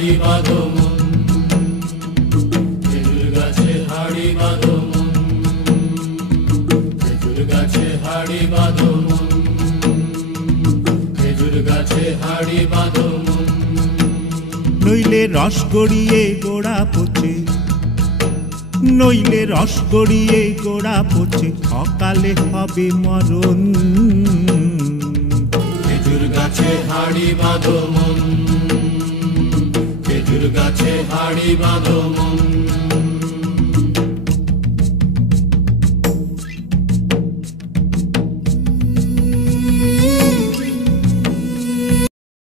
হাড়ি বাঁধো মন, খেজুর গাছে হাড়ি বাঁধো মন, খেজুর গাছে হাড়ি বাঁধো মন, খেজুর গাছে হাড়ি বাঁধো মন। নইলে রস গড়িয়ে গোড়া পচে, নইলে রস গড়িয়ে গোড়া পচে, অকালে হবে মরণ। খেজুর গাছে হাড়ি বাঁধো মন, খেজুর গাছে হাড়ি বাঁধো মন।